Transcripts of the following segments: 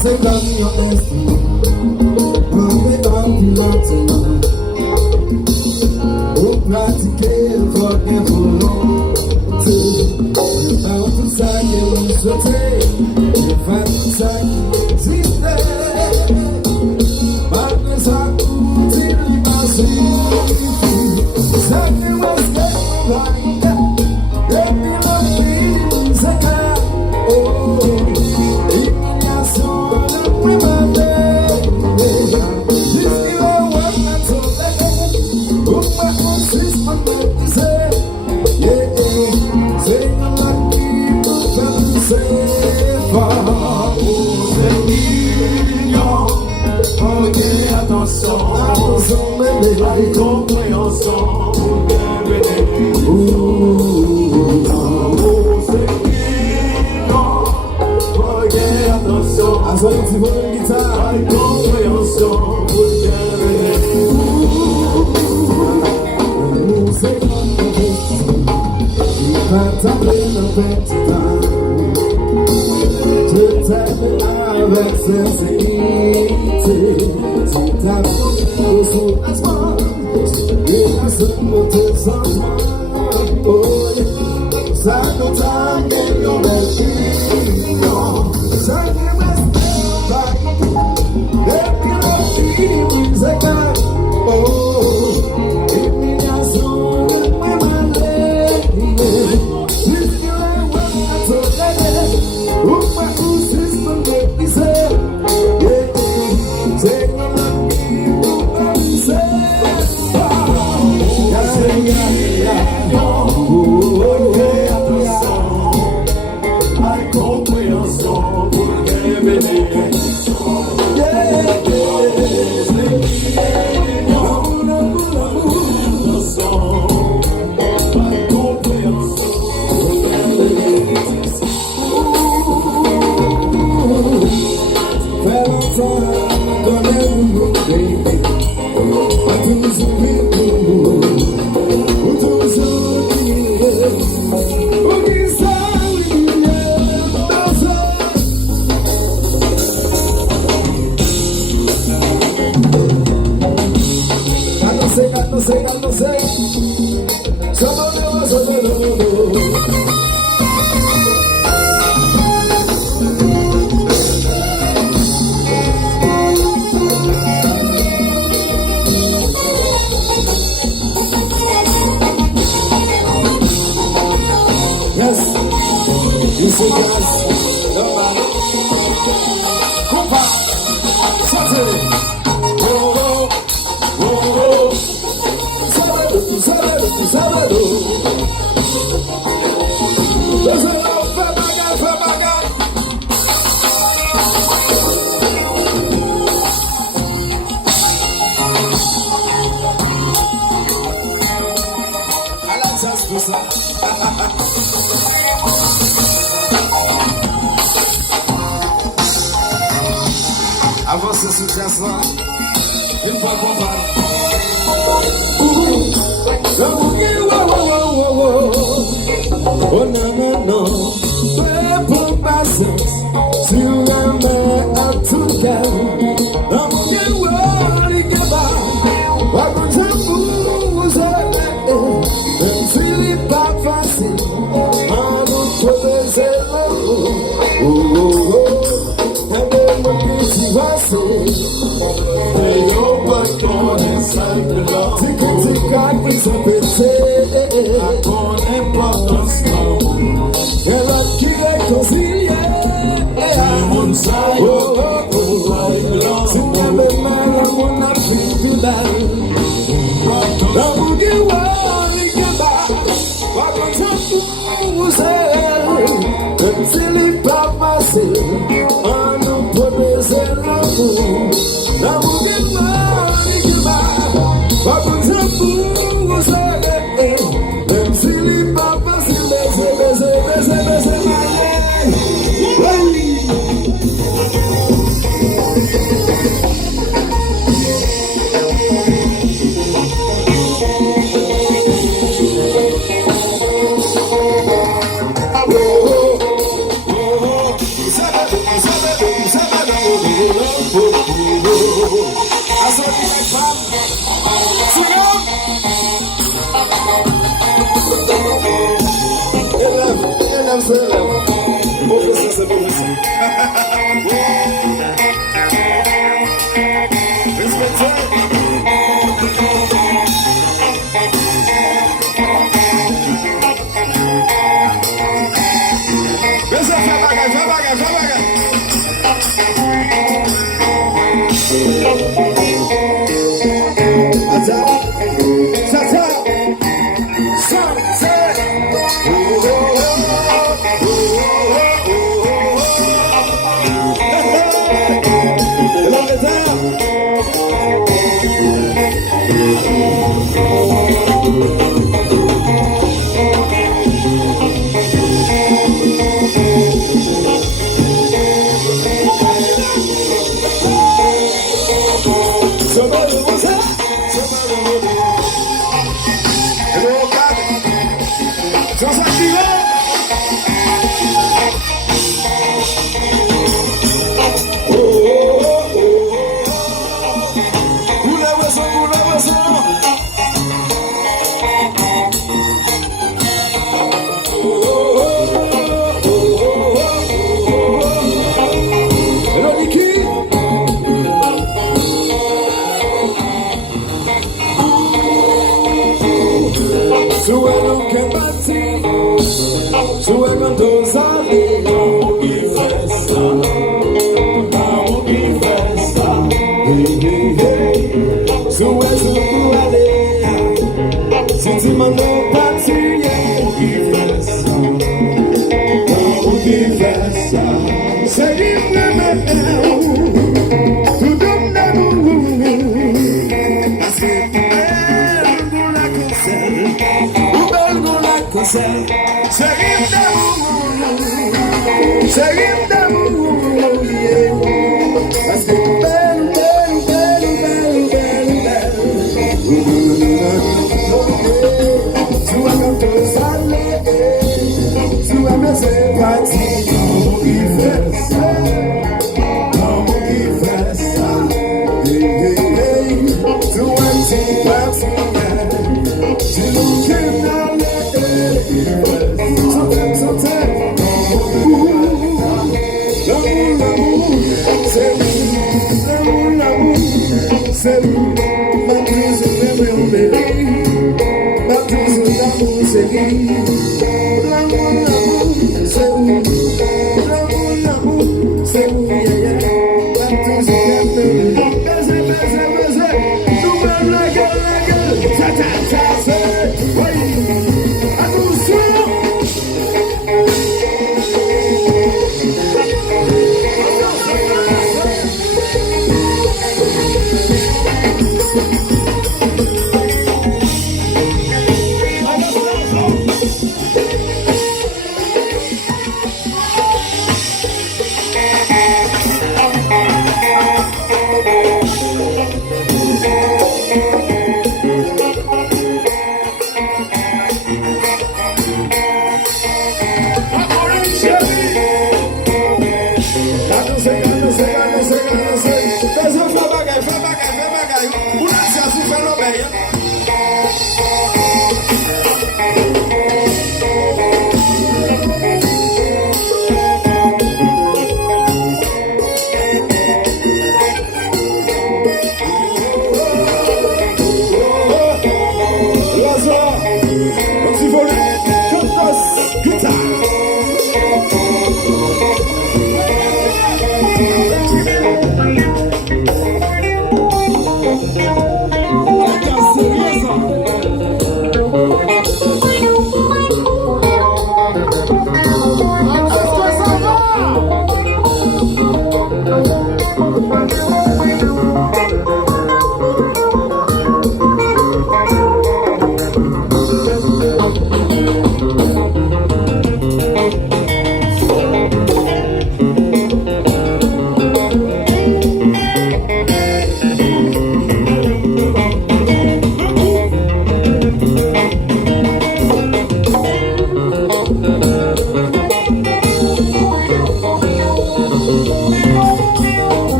say love your destiny. They don't belong to you. Oh, pratiquer for them for long. About to say you will sauter. If I say, see there. Madness I could till you must leave. Something was getting right. Let me love you, Zaka. Oh, in your soul, remember. This is your work, that's all that. Oh, my own sister, let me say. Yeah, say no lucky, but say for. Oh, say million. Oh, yeah, attention. I compréhension. As well as the guitar, I compréhension. Say on the best, if I tap in the best time, to tap it out, access it, tap it, so that's fun. Yeah, so much is on. Oh, yeah, so time in your best. No sé, yes, you see guys, nobody, Kumpa, Saturday, Sábado. Avance esse sucesso lá, ele vai comprar. Oh, no, no, no. People passes till I'm up to down. I'm getting worried about what was the fools and feeling back facing. I don't put this in and then what gives you I say? They know what's going inside the law. Tick, I bring some pity. I want importance now. And I can't conciliate. I'm inside. Oh, sit down, man, I wanna feel you down. Now, you want to get back. What I'm trying to say. Until he brought myself. I know what they say. Now, you get back. What I'm trying to say. Just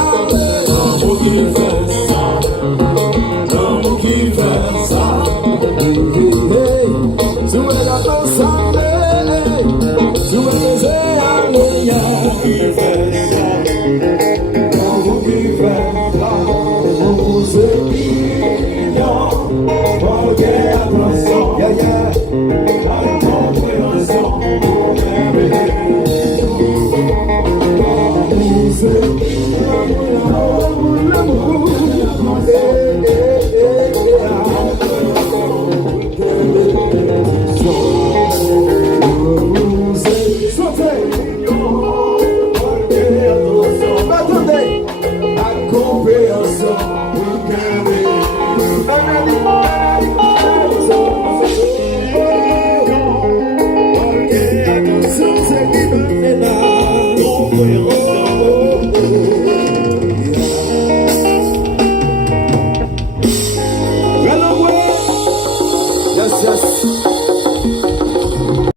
I'm working fast.